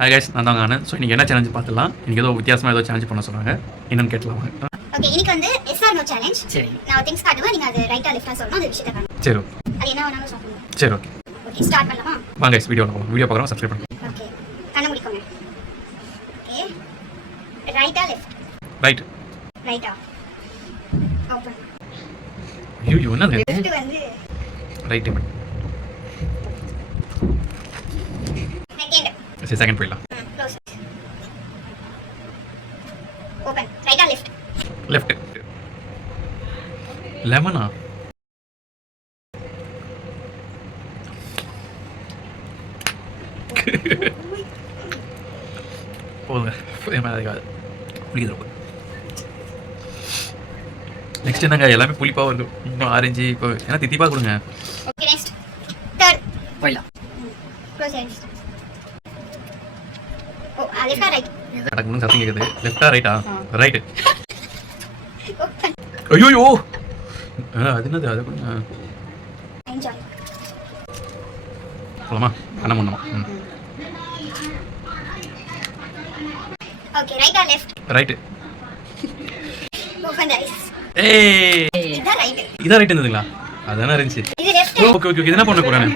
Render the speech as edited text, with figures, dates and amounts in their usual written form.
Hi guys, நான் தான் Anand. So இன்றைக்கி என்ன சேலஞ்ச் பார்த்துலாம். இன்றைக்கி ஏதோ வித்தியாசமாக ஏதோ சேலஞ்ச் பண்ண சொன்னாங்க. என்னன்னு கேட்கலாம். ஓகே, இன்னைக்கு வந்து எஸ் ஆர் நோ சேலஞ்ச். சரி, நான் திங்ஸ் காட்டுவேன், நீங்க அது ரைட்டா லெஃப்ட்டா சொல்லணும். அந்த விஷயத்தை காட்டுங்க. சரி, அது என்ன வேணாலும் சொல்லணும். சரி, ஓகே. ஓகே, ஸ்டார்ட் பண்ணலாமா? வாங்க கைஸ், வீடியோ பார்க்குறோம். சப்ஸ்கிரைப் பண்ணுங்க. ஓகே, கண்ண முடிக்கோங்க. ஓகே, ரைட்டா லெஃப்ட்? ரைட். ரைட்டா. ஓபன். ஐயோ, என்னது? லெஃப்ட் வந்து ரைட். செகண்ட். சரி, செகண்ட் போயிடலாம். க்ளோஸ். ஓபன். ரைட்டா லெஃப்ட்? லெஃப்ட். லெமனா? போதுங்க, புளிக்குது ரொம்ப. நெக்ஸ்ட் என்னங்க, எல்லாமே புளிப்பாகவும் இருக்கும். இன்னும் ஆரஞ்சு இப்போ ஏன்னா தித்திப்பா கொடுங்க. ஓகே, நெக்ஸ்ட் தேர்ட் போயிடலாம். Close hands. ஓ, லெஃப்டா ரைட்? எனக்கு இன்னும் சத்தம் கேட்குது. லெஃப்டா ரைட்டா? ரைட்டு. ஓபன். ஐயோ, அது என்னது? அது கொடுங்க. என்ஜாய். போலாமா? கண்ண முன்னமா. ஓகே, ரைட்டா left? Right. Open the eyes. ஏய், இதான் ரைட். இதான் ரைட் இருந்ததுங்களா? அதானே இருந்துச்சு. இது லெஃப்ட். ஓகே ஓகே, இது என்ன பண்ண போறேன்?